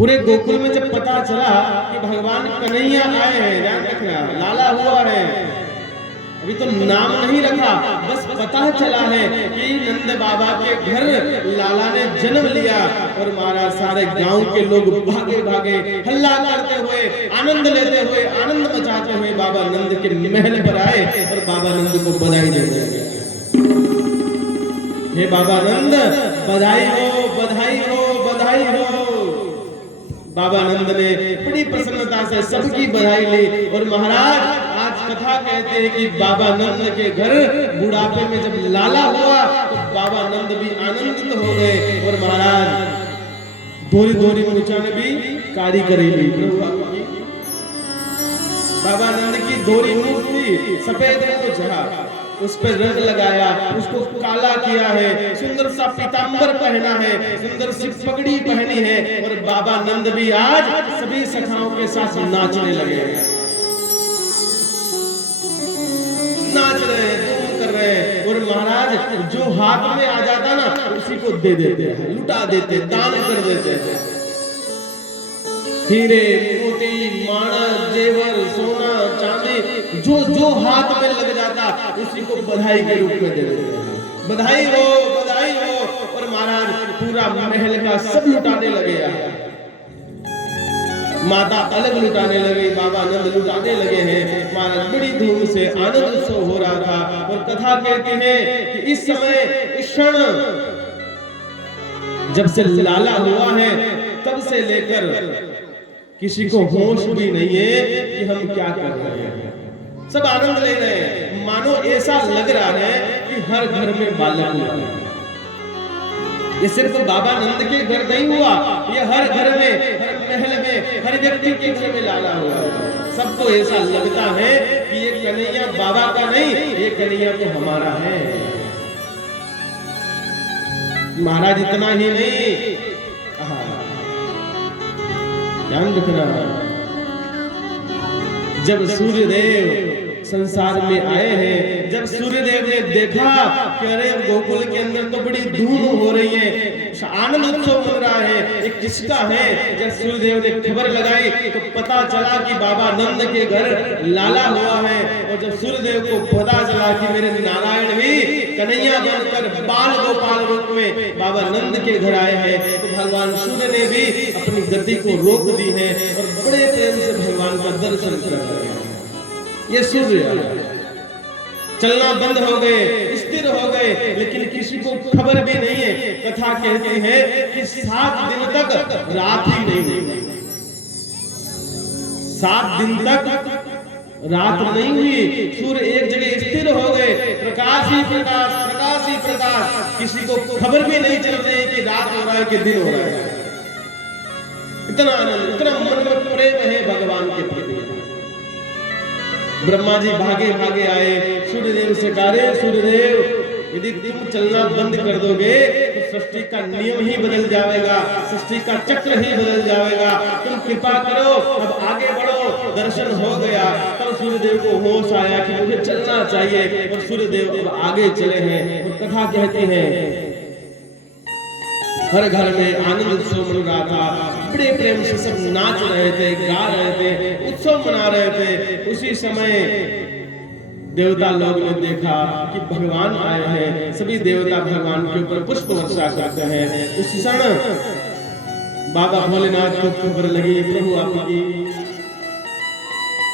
पूरे गोकुल में जब पता चला कि भगवान कन्हैया आए हैं, ध्यान रखना, लाला हुआ है, अभी तो नाम नहीं रखा, बस पता चला है कि नंद बाबा के घर लाला ने जन्म लिया, और महाराज सारे गांव के लोग भागे भागे हल्ला करते हुए, आनंद लेते हुए, आनंद मचाते हुए बाबा नंद के महल पर आए और बाबा नंद को बधाई देने लगे। हे बाबा नंद, बधाई हो, बधाई हो, बधाई हो। बाबा नंद ने बड़ी प्रसन्नता से सबकी बधाई ली। और महाराज आज कथा कहते हैं कि बाबा नंद के घर बुढ़ापे में जब लाला हुआ तो बाबा नंद भी आनंदित हो गए, और महाराज धोरी धोरी मुचा ने भी कारीगरी ली। बाबा नंद की धोरी मूर्ति सफेद मूछ, उस पर रंग लगाया, उसको काला किया है, सुंदर सा पीतांबर पहना है, सुंदर सी पगड़ी पहनी है, और बाबा नंद भी आज सभी सखाओं के साथ नाचने लगे, नाच रहे, धूम कर रहे। और महाराज जो हाथ में आ जाता ना उसी को दे देते हैं, लुटा देते, दान कर देते हैं। हीरे मोती माणक जेवर सोना चांदी जो जो हाथ में लग जाता उसी को बधाई के रूप में दे देते हैं, बधाई हो, बधाई हो। और महाराज पूरा महल का सब लुटाने लगे, माता अलग लुटाने लगी, बाबा नंद लुटाने लगे हैं। महाराज बड़ी धूम से आनंद उत्सव हो रहा था। और कथा कहती है कि इस समय, इस क्षण जब से लाला हुआ है तब से लेकर किसी को होश भी नहीं है कि हम क्या कर रहे हैं, सब आनंद ले रहे हैं, मानो ऐसा लग रहा है कि हर घर में बालक हुआ है। ये सिर्फ बाबा नंद के घर नहीं हुआ, ये हर घर में, हर महल में, हर व्यक्ति के घर में लाला हुआ है। सबको ऐसा लगता है कि ये कन्हैया बाबा का नहीं, ये कन्हैया तो हमारा है। महाराज इतना ही नहीं, ध्यान रखना, जब सूर्यदेव संसार में आए हैं, जब सूर्यदेव ने देखा कि अरे गोकुल के अंदर तो बड़ी धूम हो रही है, आनंद उत्सव मन रहा है, ये किसका है, जब सूर्यदेव ने खबर लगाई तो पता चला कि बाबा नंद के घर लाला हुआ है। और जब सूर्यदेव को पता चला कि मेरे नारायण भी कन्हैया बनकर बाल गोपाल रूप में बाबा नंद के घर आए हैं, तो भगवान सूर्य ने भी अपनी गति को रोक दी है और बड़े प्रेम से भगवान का दर्शन कर रहे हैं। ये सूर्य चलना बंद हो गए, स्थिर हो गए, लेकिन किसी को खबर भी नहीं है। कथा कहती है कि 7 दिन तक रात ही नहीं हुई, 7 दिन तक रात नहीं हुई। सूर्य एक जगह स्थिर हो गए, प्रकाश ही प्रकाश, प्रकाश ही प्रकाश, किसी को खबर भी नहीं चल रही कि रात हो रहा है कि दिन हो रहा है। इतना आनंद, इतना मन में प्रेम है भगवान के प्रति। ब्रह्मा जी भागे भागे आए, सूर्यदेव से कहा, सूर्यदेव यदि तुम चलना बंद कर दोगे तो सृष्टि का नियम ही बदल जाएगा, सृष्टि का चक्र ही बदल जाएगा, तुम कृपा करो, अब आगे बढ़ो। दर्शन हो गया, तब सूर्यदेव को होश आया कि मुझे चलना चाहिए, और सूर्यदेव अब आगे चले हैं। और कथा कहती है हर घर में आनंद उत्सव मन रहा था, बड़े प्रेम से सब नाच रहे थे, गा रहे थे, उत्सव मना रहे थे। उसी समय देवता लोग ने देखा कि भगवान आए हैं, सभी देवता भगवान के ऊपर पुष्प वर्षा करते हैं। उसी समय बाबा भोलेनाथ को खबर लगी, प्रभु आपकी,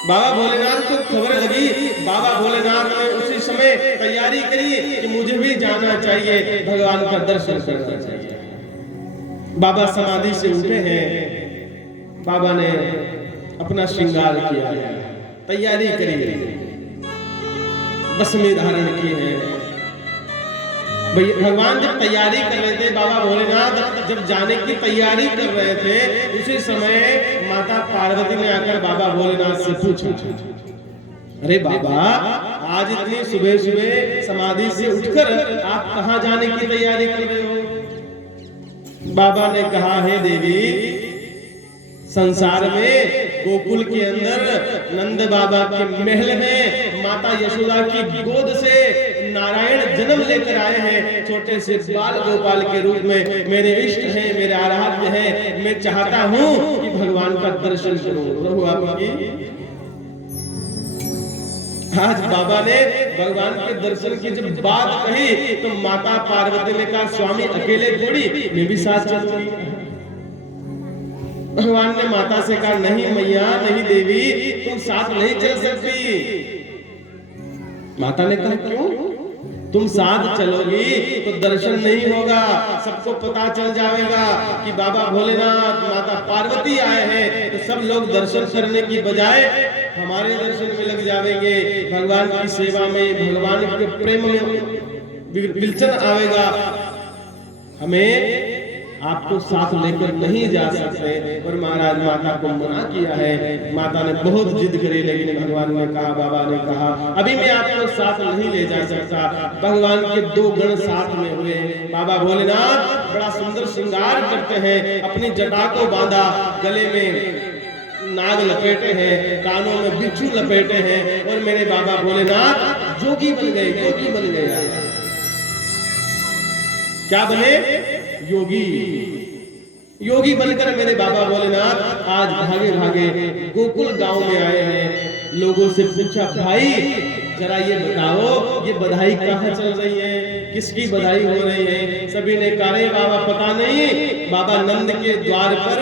बाबा भोलेनाथ को खबर लगी। बाबा भोलेनाथ ने उसी समय तैयारी करी कि मुझे भी जाना चाहिए, भगवान का दर्शन करना चाहिए। बाबा समाधि से उठे हैं, बाबा ने अपना श्रृंगार किया है, तैयारी करी, भस्म धारण की है। भगवान जब तैयारी कर रहे थे, बाबा भोलेनाथ जब जाने की तैयारी कर रहे थे, उसी समय माता पार्वती ने आकर बाबा भोलेनाथ से पूछा, अरे बाबा, आज इतनी सुबह सुबह समाधि से उठकर आप कहाँ जाने की तैयारी कर रहे हो? बाबा ने कहा, है देवी, संसार में गोकुल के अंदर नंद बाबा के महल में माता यशोदा की गोद से नारायण जन्म लेकर आए हैं, छोटे से बाल गोपाल के रूप में। मेरे इष्ट हैं, मेरे आराध्य हैं, मैं चाहता हूँ कि भगवान का दर्शन करूं। प्रभु आपकी आज बाबा ने भगवान के दर्शन की जब बात कही तो माता पार्वती ने कहा स्वामी अकेले थोड़ी, मैं भी साथ चलूंगी। भगवान ने माता से कहा नहीं मैया, नहीं देवी, तुम साथ नहीं चल सकती। माता ने कहा क्यों? तुम साथ चलोगी तो दर्शन नहीं होगा, सबको पता चल जाएगा कि बाबा भोलेनाथ माता पार्वती आए हैं, तो सब लोग दर्शन करने की बजाय हमारे दर्शन में लग जाएंगे, भगवान की सेवा में, भगवान के प्रेम में विलचन आएगा। हमें आपको साथ लेकर नहीं जा सकते। और महाराज माता को मना किया है। माता ने बहुत जिद करी, लेकिन भगवान ने कहा, बाबा ने कहा अभी मैं आपको साथ नहीं ले जा सकता। भगवान के दो गण साथ में हुए। बाबा भोलेनाथ बड़ा सुंदर श्रृंगार करते हैं, अपनी जटा को बांधा, गले में नाग लपेटे हैं, कानों में बिच्छू लपेटे हैं, और मेरे बाबा भोलेनाथ जोगी बन गए, योगी बन गए। क्या बने? योगी। योगी बनकर मेरे बाबा भोलेनाथ आज भागे भागे गोकुल गांव में आए हैं। लोगों से पूछा, भाई जरा ये बताओ, ये बधाई कहाँ चल रही है, किसकी बधाई हो रही है? सभी ने कहा बाबा पता नहीं, बाबा नंद के द्वार पर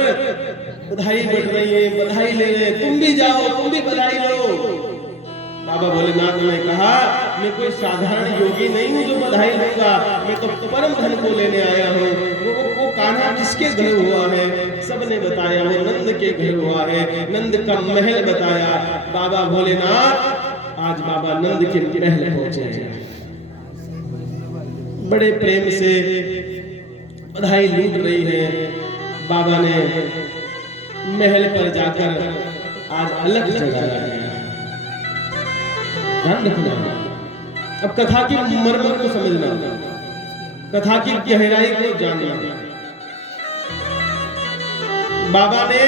बधाई बट रही है, बधाई ले रहे, तुम भी जाओ, तुम भी बधाई लो। बाबा भोलेनाथ ने कहा मैं कोई साधारण योगी नहीं हूँ जो बधाई लूंगा, मैं तो परम धन को लेने आया हूँ। वो कान्हा किसके घर हुआ है? सबने बताया वो नंद के घर हुआ है, नंद का महल बताया। बाबा भोलेनाथ आज बाबा नंद के महल पहुंचे हैं, बड़े प्रेम से बधाई लूट रही है। बाबा ने महल पर जाकर आज अलग जगाया है। ध्यान रखना, अब कथा की मर्म को समझना, कथा की गहराई को जानना। बाबा ने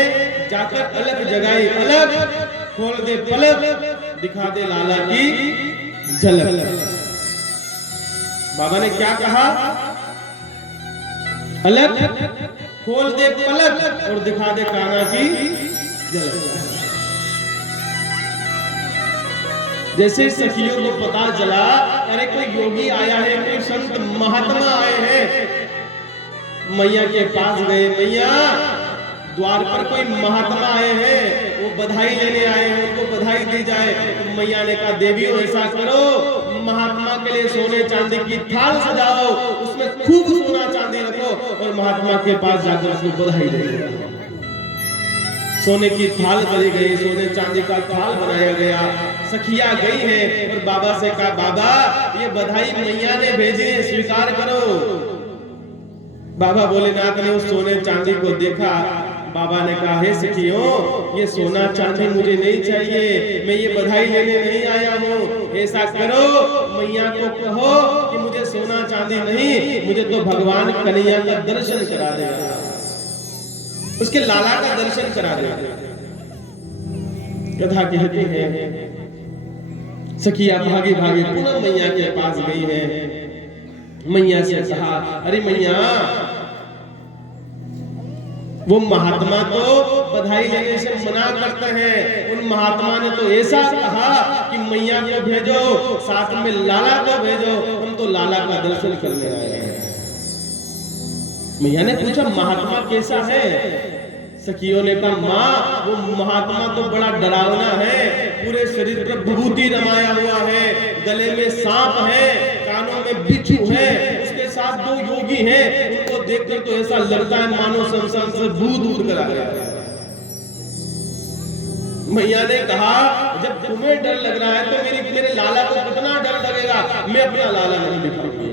जाकर अलग जगाई, अलग खोल दे पलक, दिखा दे लाला की झलक। बाबा ने क्या कहा? अलग खोल दे पलक और दिखा दे कान्हा की झलक। जैसे सखियों को पता चला, अरे कोई योगी आया है, कोई संत महात्मा आए हैं, मैया के पास गए। मैया द्वार पर कोई महात्मा आए हैं, वो बधाई लेने आए हैं, उनको बधाई दी जाए। तो मैया ने कहा देवियों ऐसा करो, महात्मा के लिए सोने चांदी की थाल सजाओ, उसमें खूब सोना चांदी रखो और महात्मा के पास जाकर उसको बधाई दे। सोने की थाल करी गई, सोने चांदी का थाल बनाया गया। सखिया गई है और बाबा से कहा बाबा ये बधाई मैया ने भेजी है, स्वीकार करो। बाबा भोलेनाथ ने उस सोने चांदी को देखा। बाबा ने कहा हे सखियों, ये सोना चांदी मुझे नहीं चाहिए, मैं ये बधाई लेने नहीं आया हूँ। ऐसा करो मैया को कहो कि मुझे सोना चांदी नहीं, मुझे तो भगवान कन्हैया का दर्शन करा दे, उसके लाला का दर्शन करा दे। कथा कहती है सखिया भागी भागी पुनः मैया के पास गई है। मैया से कहा अरे मैया, वो महात्मा तो बधाई लेने से मना करते हैं, उन महात्मा ने तो ऐसा कहा कि मैया को भेजो, साथ में लाला को भेजो, हम तो लाला का दर्शन करने आए हैं। मैया ने पूछा महात्मा कैसा है? सखियों ने कहा माँ वो महात्मा तो बड़ा डरावना है, पूरे शरीर पर विभूति रमाया हुआ है, गले में सांप है, कानों में बिच्छू है, उसके साथ दो योगी हैं, उनको देखकर तो ऐसा लगता है मानो संसार से भूत उठ कर आ गया। मैया ने कहा जब तुम्हें डर लग रहा है तो मेरे लाला को कितना डर लगेगा, मैं अपना लाला नहीं दिखाऊंगा।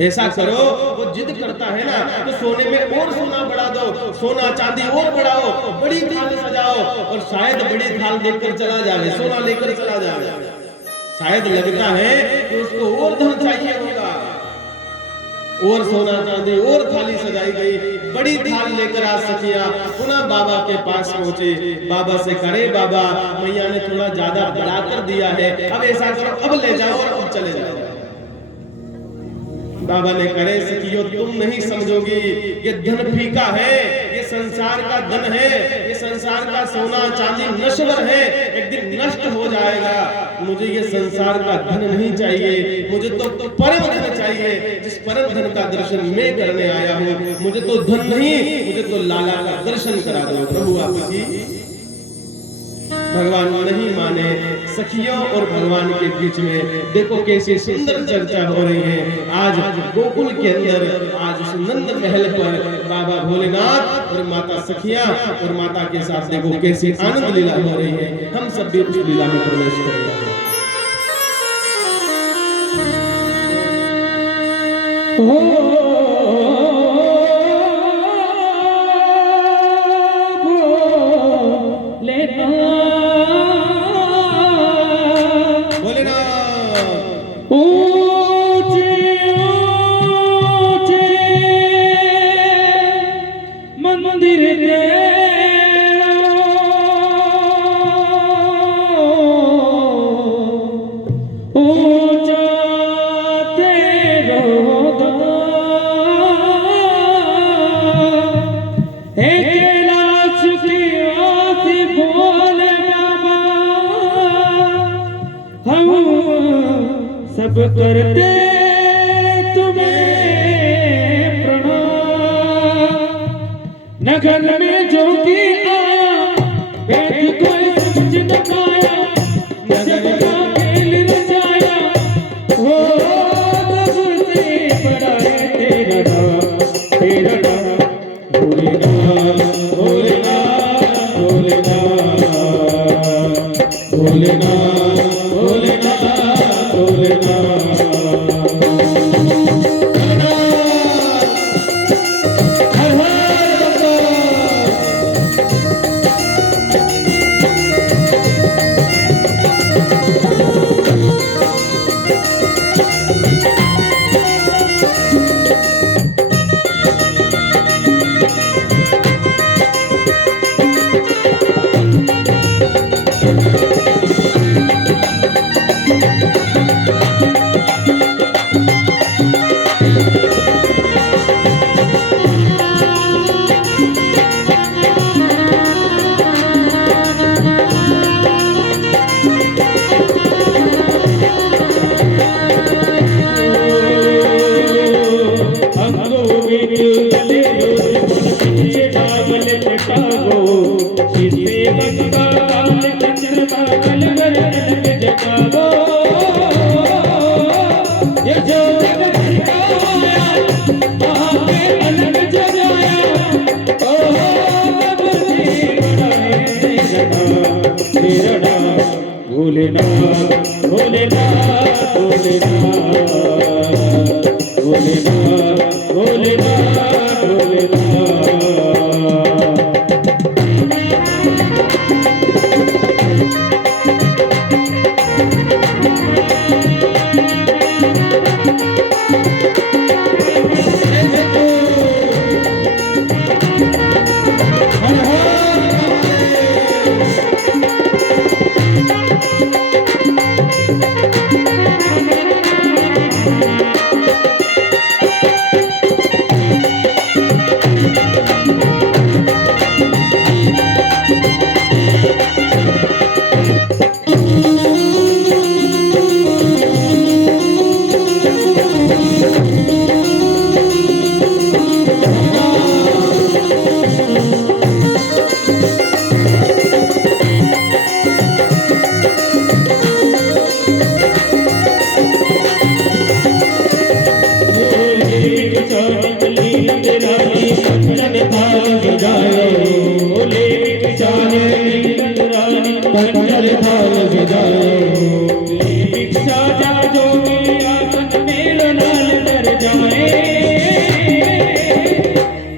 ऐसा करो, वो जिद करता है ना तो सोने में और सोना बढ़ा दो, सोना चांदी और बढ़ाओ, बड़ी थाल सजाओ और शायद बड़ी थाल देखकर चला जाए, सोना लेकर चला जाए। शायद लगता है कि उसको और धन चाहिए होगा, और सोना चांदी और थाली सजाई गई, बड़ी थाल लेकर आ सकिया पुनः बाबा के पास पहुंचे। बाबा से करे बाबा मैया ने थोड़ा ज्यादा बढ़ा कर दिया है, अब ऐसा करो अब ले जाओ और अब चले जाओ। बाबा ने करे सखियो तुम नहीं समझोगी, ये धन फीका है, ये संसार का धन है, ये संसार का सोना चांदी नश्वर है, एक दिन नष्ट हो जाएगा। मुझे ये संसार का धन नहीं चाहिए, मुझे तो परम धन चाहिए, जिस परम धन का दर्शन मैं करने आया हूँ। मुझे तो धन नहीं, मुझे तो लाला का दर्शन करा दो प्रभु आपकी। भगवान नहीं माने। सखियों और भगवान के बीच में देखो कैसी सुंदर चर्चा हो रही है। आज गोकुल के अंदर, आज उस नंद महल पर बाबा भोलेनाथ और माता सखिया और माता के साथ देखो कैसी आनंद लीला हो रही है। हम सब भी उस लीला में प्रवेश करेंगे। सब करते तुम्हें प्रणाम। नगर में जो किया वेद कोई समझ न पाया, जब का खेल रचाया हो तब से बड़ा है तेरा नाम, तेरा नाम भोलेनाथ भोलेनाथ भोलेनाथ भोलेनाथ भोलेनाथ भोलेनाथ। भोलेनाथ भोलेनाथ भोलेनाथ भोलेनाथ भोलेनाथ भोलेनाथ।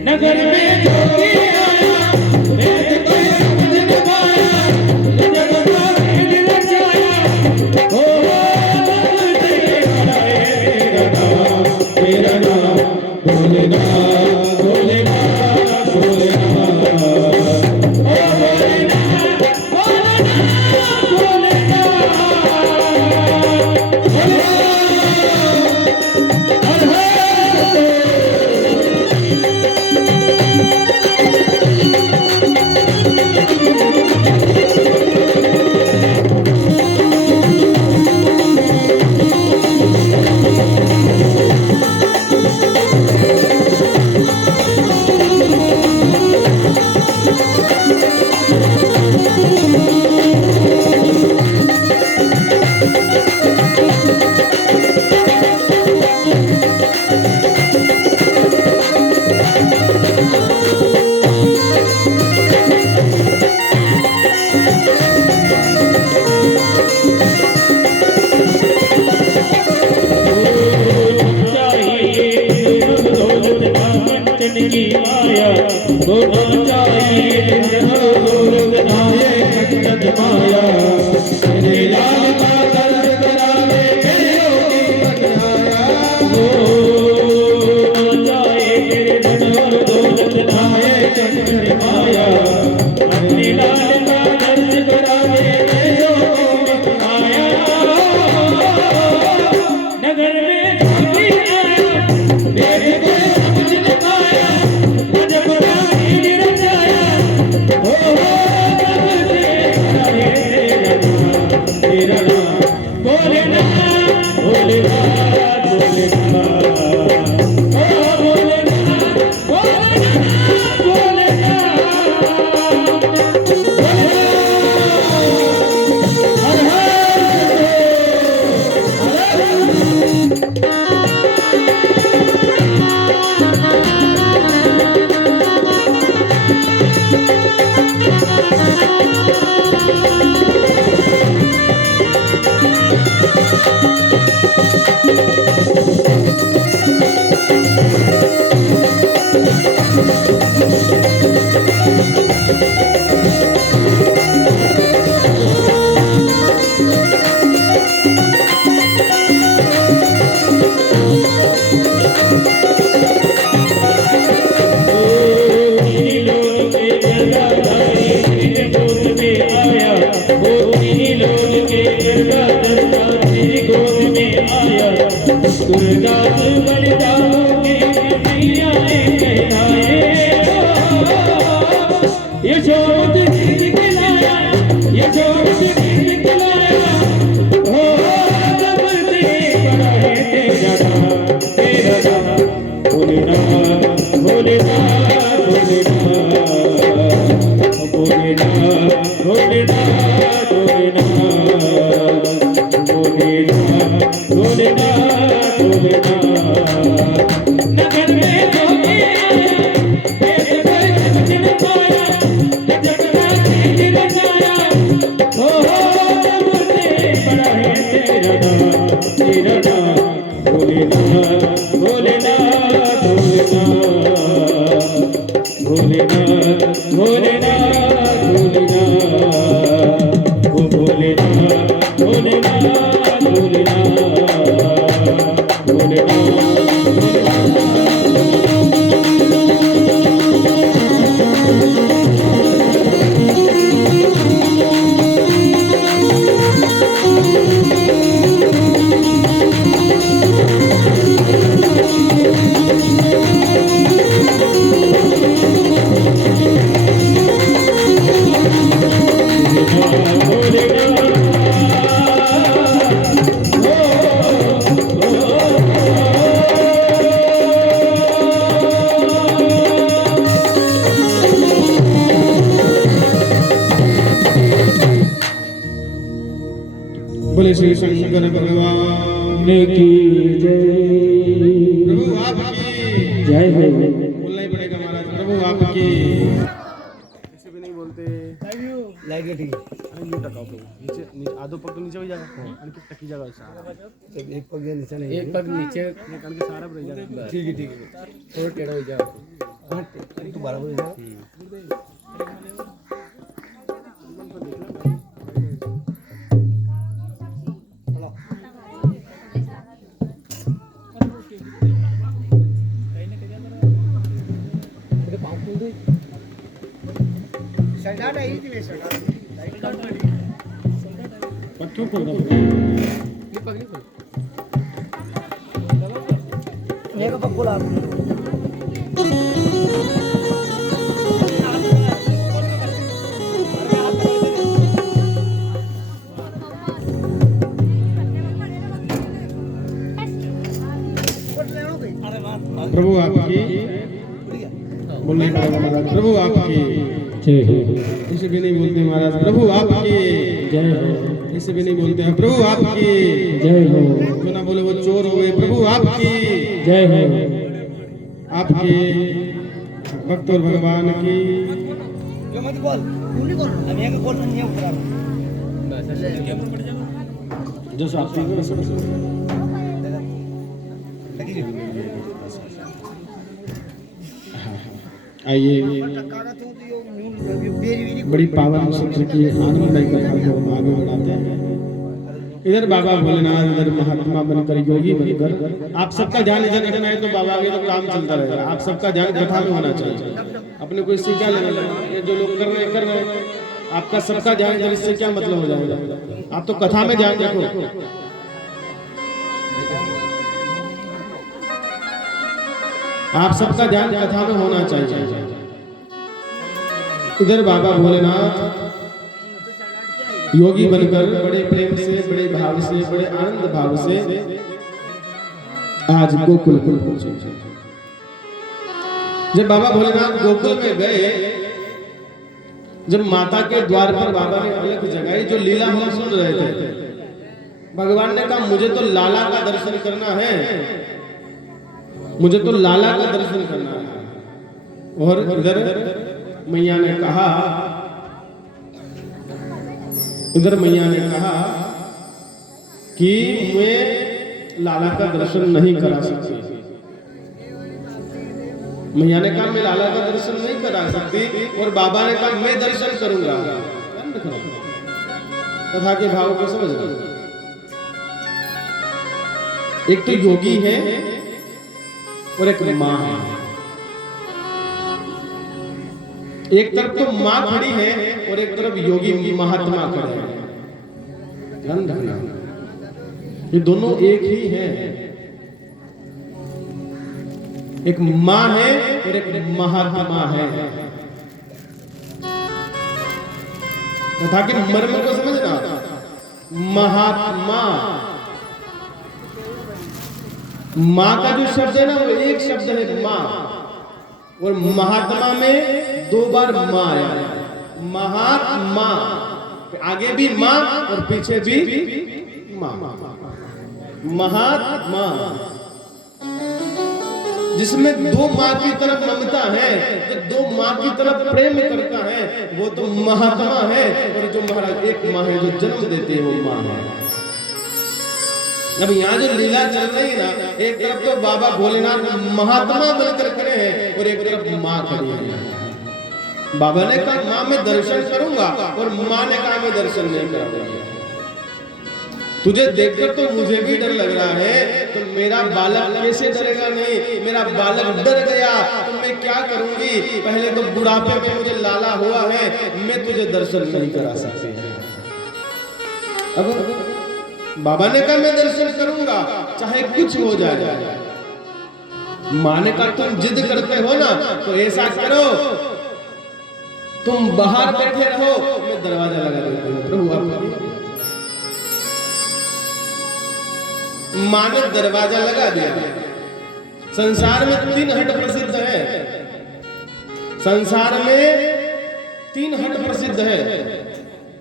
नगर में जो किया वेद कोई समझ न पाया, जब का खेल रचाया हो तब से बड़ा है तेरा नाम भोलेनाथ भोलेनाथ भोलेनाथ भोलेनाथ भोलेनाथ भोलेनाथ। की माया वो ना चाहिए दूर बनाए खंडन माया मेरे लाल का दर्द करावे कहो की बनाया वो ना चाहिए तेरे धन और दौलत नाए खंडन माया अपने लाल का दर्द करावे कहो की बनाया नगर में जोगी आया मेरे को समझ न पाया जब रानी रचाया हो जब तेरा नाम बोले ना बोले ना बोले ना ओ बोले ना बोले ना बोले ना हर बोले श्री शंकर भगवान की जय प्रभु आपकी जय हो बोलना ही पड़ेगा महाराज प्रभु आपकी ऐसे भी नहीं बोलते लाइट ठीक है अरे नीचे टकाओ प्रभु नीचे आधो पग तो नीचे हो जाएगा आणखी टकी जागा सारा एक पग या नीचे नहीं एक पग नीचे कारण के सारा रह जाएगा ठीक है थोड़ा टेढ़ा हो जाओ हाँ तू बराबर हो जाओ पट्टू को मेरे को बोला प्रभु आपकी बोलना ही पड़ेगा महाराज प्रभु आपकी जय हो इसे भी नहीं बोलते महाराज प्रभु आपकी जय हो इसे भी नहीं बोलते हैं प्रभु आपकी जय हो जो ना बोले वो चोर हो गए प्रभु आपकी जय हो आपकी भक्त और भगवान की मत बोल तू नहीं बोल अभी एक बोल नहीं उतरा जो आपकी वैसे वैसे आइए कागज तो यो बेरी बड़ी पावन सत्य की आनंदमय कथा को हम आगे बढ़ाते हैं। इधर बाबा भोलेनाथ, इधर महात्मा बनकर, योगी बनकर। आप सबका ध्यान इधर रखना है तो बाबा आगे तो काम चलता रहेगा। आप सबका ध्यान कथा में होना चाहिए। अपने को इससे क्या लेना, ये जो लोग कर रहे हैं, आपका सबका ध्यान इधर, इससे क्या मतलब हो जाएगा। आप तो कथा में ध्यान रखो। आप सबका ध्यान कथा में होना चाहिए। इधर बाबा भोलेनाथ योगी बनकर बड़े प्रेम से, बड़े भाव से, बड़े आनंद भाव से आज गोकुल पहुंचे। जब बाबा भोलेनाथ गोकुल में गए, जब माता के द्वार पर बाबा ने अलग जगाई, जो लीला हम सुन रहे थे, भगवान ने कहा मुझे तो लाला का दर्शन करना है, मुझे तो लाला का दर्शन करना है। और इधर मैया ने कहा, इधर मैया ने कहा कि मैं लाला का दर्शन नहीं करा सकती। मैया ने कहा मैं लाला का दर्शन नहीं करा सकती, और बाबा ने कहा मैं दर्शन करूंगा। कथा के भाव को समझना। एक तो योगी है और एक माँ है। एक तरफ तो माँ खड़ी है और एक तरफ योगी महात्मा खड़े हैं। ध्यान रखना, ये दोनों एक ही हैं। एक माँ है और एक महात्मा है। कथा के मर्म को समझना। महात्मा, माँ का जो शब्द है ना, वो एक शब्द है माँ, और महात्मा में 2 बार माँ आया। महात्मा, आगे भी माँ और पीछे भी माँ। महात्मा जिसमें 2 माँ की तरफ ममता है, जो 2 माँ की तरफ प्रेम करता है, वो तो महात्मा है। और जो महाराज एक माँ है जो जन्म देते हैं, वो माँ है। अब यहाँ जो लीला चल रही है ना, एक तरफ तो बाबा भोलेनाथ महात्मा बनकर खड़े हैं और एक तरफ माँ खड़ी है। बाबा ने कहा माँ मैं दर्शन करूंगा, और माँ ने कहा मैं दर्शन नहीं करूंगा। तुझे देखकर तो मुझे भी डर लग रहा है, तो मेरा बालक कैसे डरेगा नहीं। मेरा बालक डर गया तो मैं क्या करूंगी। पहले तो बुढ़ापे में मुझे लाला हुआ है, मैं तुझे दर्शन नहीं करा सकती। अब बाबा ने कहा मैं दर्शन करूंगा चाहे कुछ हो जाए। माँ ने कहा तुम जिद करते हो ना, तो ऐसा करो तुम बाहर बैठे रहो, मैं दरवाजा लगा देता हूं। प्रभु आप, माँ ने दरवाजा लगा दिया। संसार में 3 हट प्रसिद्ध है। संसार में 3 हट प्रसिद्ध है।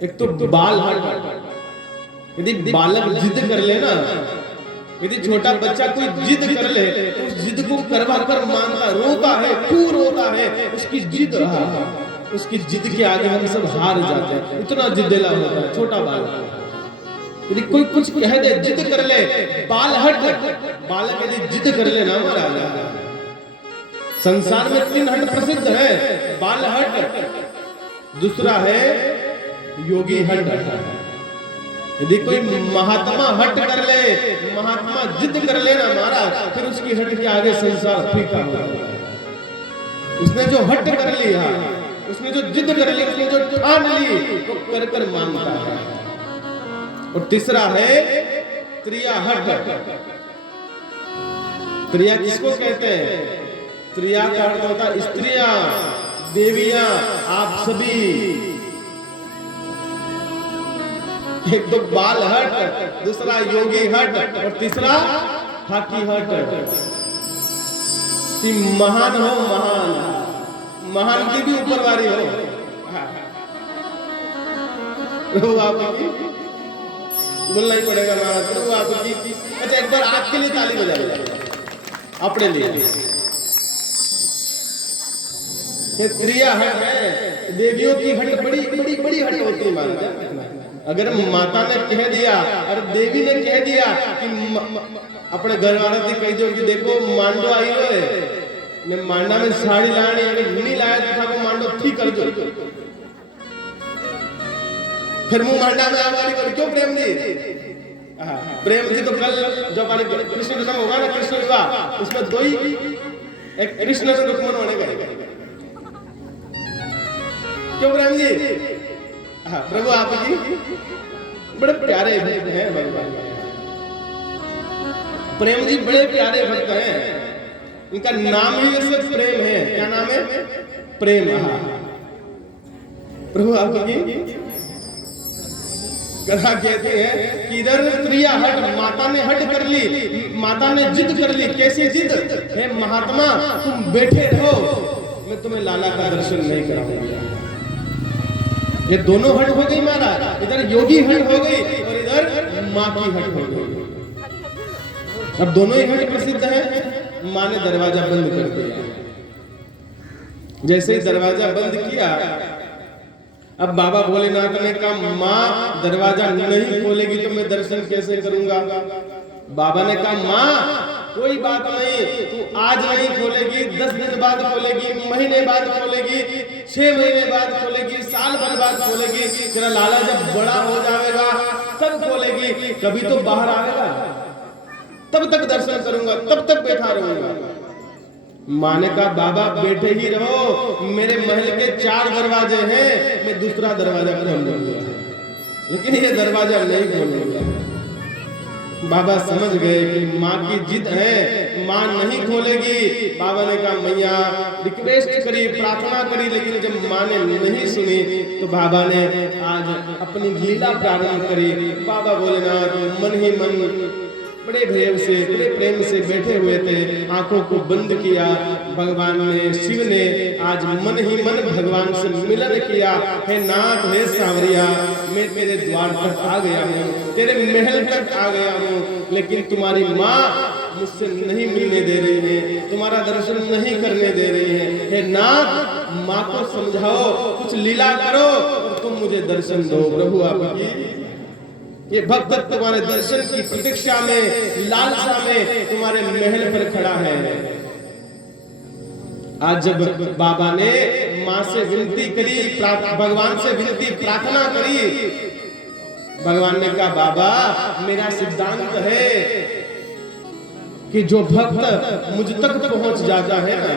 एक तो बाल हट। यदि बालक जिद कर ले ना, यदि छोटा बच्चा कोई जिद कर ले तो उस जिद को करवा कर मानता, रोता है, खूब रोता है, उसकी जिद, उसकी जिद के आगे हम सब हार जाते हैं। इतना जिद्देला होता है छोटा बालक। यदि कोई कुछ कह दे, जिद कर ले, बाल हट, बालक यदि जिद कर ले ना महाराज। संसार में 3 हट प्रसिद्ध है। बाल हट, दूसरा है योगी हट। यदि कोई महात्मा हट कर ले, महात्मा जिद कर ले ना महाराज, फिर उसकी हट के आगे संसार फीका हो जाता है। उसने जो हट कर लिया, उसने जो जिद कर ली, उसने जो ठान ली, वो कर कर मानता है। और तीसरा है त्रिया हट। त्रिया किसको कहते हैं? त्रिया का अर्थ होता है स्त्रियां, देवियां, आप सभी। एक तो बाल हट, दूसरा योगी हट, और तीसरा हाकी हट। महान हो, महान, महान की भी ऊपरवारी हो। प्रभु आपकी बोलना ही पड़ेगा महाराज। प्रभु आपकी। अच्छा एक बार आपके लिए ताली बजा लीजिए, अपने लिए। त्रिया हट है, देवियों की हट बड़ी बड़ी बड़ी हट होती है महाराज। अगर माता ने कह दिया और देवी ने कह दिया कि अपने घर वालों से कह दो कि देखो मांडो आई हो रे, ने मांडा में साड़ी लानी अगर नहीं लाया तो था वो मांडो ठीक कर दो। फिर मुंह मांडा में आवारी कर क्यों प्रेम जी? प्रेम जी तो कल जब हमारे कृष्ण जन्म होगा ना, कृष्ण विवाह, उसमें दो ही एक कृष्ण से रुक्मन होने गए। क्यों प्रेम जी? प्रभु आपकी बड़े प्यारे भक्त हैं भगवान। प्रेम जी बड़े प्यारे भक्त हैं, इनका नाम ही वैसे प्रेम है। क्या नाम है? प्रेम। प्रभु आपकी कथा कहते हैं कि इधर स्त्रियां हट, माता ने हट कर ली, माता ने जिद कर ली। कैसी जिद? हे महात्मा तुम बैठे रहो, मैं तुम्हें लाला का दर्शन नहीं कराऊंगा। ये दोनों हट हो गई महाराज, इधर योगी हट हो गई और इधर माँ की हट हो गई। अब दोनों ही हट प्रसिद्ध है। माँ ने दरवाजा बंद कर दिया। जैसे ही दरवाजा बंद किया, अब बाबा भोलेनाथ ने कहा माँ दरवाजा नहीं खोलेगी तो मैं दर्शन कैसे करूंगा? बाबा ने कहा माँ कोई बात नहीं, तू आज नहीं खोलेगी, 10 दिन बाद खोलेगी, महीने बाद खोलेगी, 6 महीने बाद खोलेगी, साल भर बाद खोलेगी, तेरा लाला जब बड़ा हो जाएगा तब खोलेगी। कभी तो बाहर आएगा, तब तक दर्शन करूंगा, तब तक बैठा रहूंगा। माँ ने कहा बाबा बैठे ही रहो, मेरे महल के 4 दरवाजे हैं, मैं दूसरा दरवाजा खोल लूंगा, लेकिन ये दरवाजा नहीं खोलूंगा। बाबा समझ गए कि माँ की जिद है, माँ नहीं खोलेगी। बाबा ने कहा मैया रिक्वेस्ट करी, प्रार्थना करी, लेकिन जब माँ ने नहीं सुनी तो बाबा ने आज अपनी लीला प्रारंभ करी। बाबा भोलेनाथ मन ही मन बड़े भैरव से, बड़े प्रेम से बैठे हुए थे, आंखों को बंद किया। भगवान ने, शिव ने आज मन ही मन भगवान से मिलन किया। हे नाथ, हे सांवरिया, मैं तेरे द्वार तक आ गया हूँ, तेरे महल तक आ गया हूँ, लेकिन तुम्हारी माँ मुझसे नहीं मिलने दे रही है, तुम्हारा दर्शन नहीं करने दे रही है। हे नाथ, माँ को समझाओ, कुछ लीला करो और तुम मुझे दर्शन दो। प्रभु आपकी ये भक्त तुम्हारे दर्शन की प्रतीक्षा में, लालसा में तुम्हारे महल पर खड़ा है। आज जब बाबा ने माँ से विनती करी, भगवान से विनती प्रार्थना करी, भगवान ने कहा बाबा मेरा सिद्धांत है कि जो भक्त मुझ तक पहुंच जाता है ना,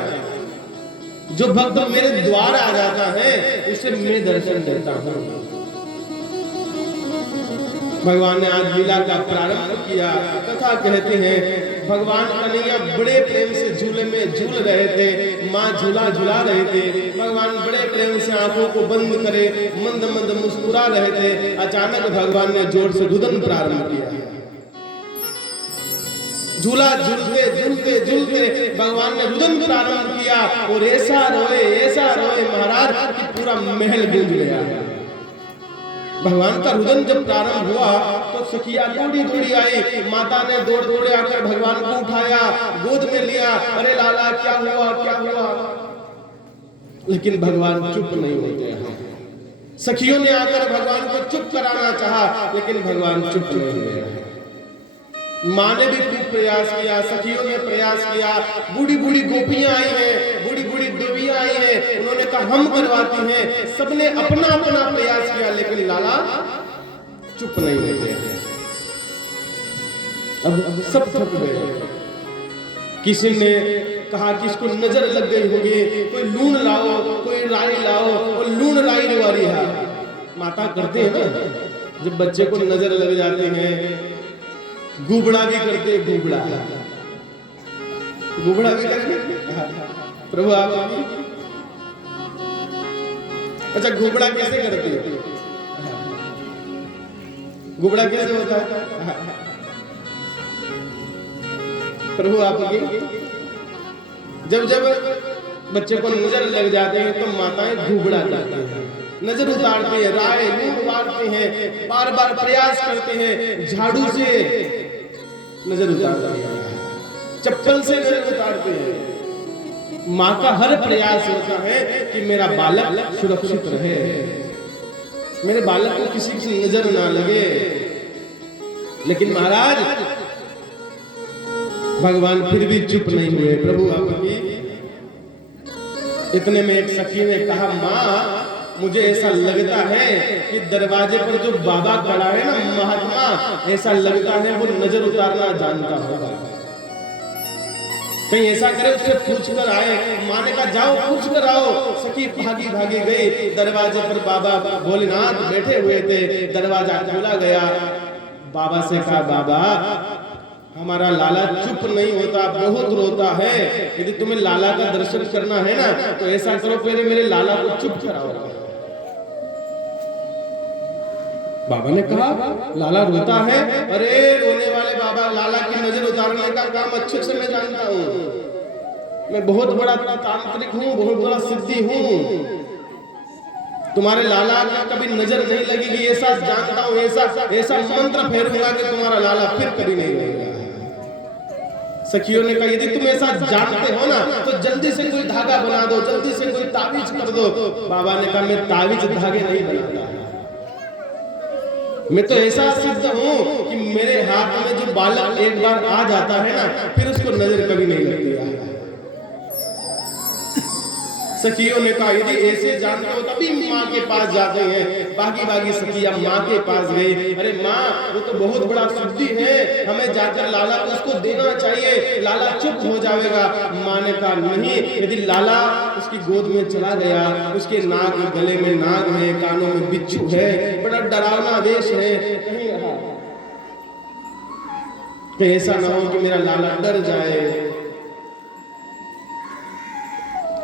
जो भक्त मेरे द्वार आ जाता है, उसे मैं दर्शन देता हूँ। भगवान ने आज लीला का प्रारंभ किया। कथा कहते हैं भगवान कन्हैया बड़े प्रेम से झूले में झूल रहे थे, माँ झूला झुला रहे थे। भगवान बड़े प्रेम से आंखों को बंद करे मंद मंद मुस्कुरा रहे थे। अचानक भगवान ने जोर से रुदन प्रारंभ किया। झूला झूलते झूलते झूलते भगवान ने रुदन प्रारंभ किया और ऐसा रोए महाराज कि पूरा महल गूंज गया। भगवान का रुदन जब प्रारंभ हुआ तो सखिया दौड़ी दौड़ी आई। माता ने दौड़ दौड़े आकर भगवान को उठाया, गोद में लिया। अरे लाला क्या हुआ, क्या हुआ? लेकिन भगवान चुप नहीं होते हैं। सखियों ने आकर भगवान को चुप कराना चाहा, लेकिन भगवान चुप नहीं हुए। माँ ने भी खूब प्रयास किया, सखियों ने प्रयास किया, बूढ़ी बूढ़ी गोपियां आई हैं, बूढ़ी बूढ़ी देवियां आई हैं, उन्होंने कहा हम करवाती हैं। सबने अपना अपना प्रयास किया, लेकिन लाला चुप नहीं हुए। अब सब थक गए। किसी ने कहा कि इसको नजर लग गई होगी, कोई लूण लाओ, कोई राई लाओ, और लूण राई निवारी है। माता करते हैं ना, जब बच्चे को नजर लग जाती है, गुबड़ा भी करते, गुबड़ा भी करते। प्रभु आप अच्छा गुबड़ा कैसे करते हो? गुबड़ा कैसे होता है? प्रभु आपकी जब जब बच्चे को नजर लग जाते हैं तो माताएं घुबड़ा जाती हैं, नजर उतारती है, राय मुंह मारती हैं, बार बार प्रयास करते हैं, झाड़ू से नजर उतारती है, चप्पल से नजर उतारते हैं। माँ का हर प्रयास होता है कि मेरा बालक सुरक्षित रहे, मेरे बालक को किसी की नजर ना लगे। लेकिन महाराज भगवान फिर भी चुप नहीं हुए। प्रभु आपकी इतने में एक सखी ने कहा, माँ मुझे ऐसा लगता है कि दरवाजे पर जो बाबा खड़ा है ना महात्मा, ऐसा लगता है वो नजर उतारना जानता होगा, कहीं ऐसा करे उससे पूछ कर आए। माँ ने कहा जाओ पूछ कर आओ। सखी भागी भागी गई, दरवाजे पर बाबा भोलेनाथ बैठे हुए थे, दरवाजा खोला गया। बाबा से कहा, बाबा हमारा लाला चुप नहीं होता, बहुत रोता है, यदि तुम्हें लाला का दर्शन करना है ना तो ऐसा करो पहले मेरे लाला को चुप कराओ। बाबा ने कहा, लाला रोता है? अरे रोने वाले बाबा, लाला की नजर उतारने का काम अच्छे से मैं जानता हूँ, मैं बहुत बड़ा तांत्रिक हूँ, बहुत बड़ा सिद्धि हूँ, तुम्हारे लाला का कभी नजर नहीं लगेगी ऐसा जानता हूँ, ऐसा मंत्र फेरूंगा कि तुम्हारा लाला फिर कभी नहीं लगेगा। सखियों ने कहा, यदि तुम ऐसा जानते हो ना तो जल्दी से कोई धागा बना दो, जल्दी से कोई ताबीज कर दो। बाबा ने कहा, मैं ताबीज धागे नहीं बनाता, मैं तो ऐसा सिद्ध हूँ कि मेरे हाथ में जो बालक एक बार आ जाता है ना फिर उसको नजर कभी नहीं लगती है। सखियों ने कहा, यदि ऐसे जानते हो तभी माँ के पास जाते हैं। बागी बागी सखिया माँ के पास गई। अरे माँ वो तो बहुत बड़ा सिद्धि है, हमें जाकर लाला को उसको देना चाहिए, लाला चुप हो जाएगा। माँ ने कहा, नहीं, यदि लाला उसकी गोद में चला गया, उसके नाक गले में नाग है, कानों में बिच्छू है, बड़ा डरावना वेश है, कहीं ऐसा ना हो कि मेरा लाला डर जाए।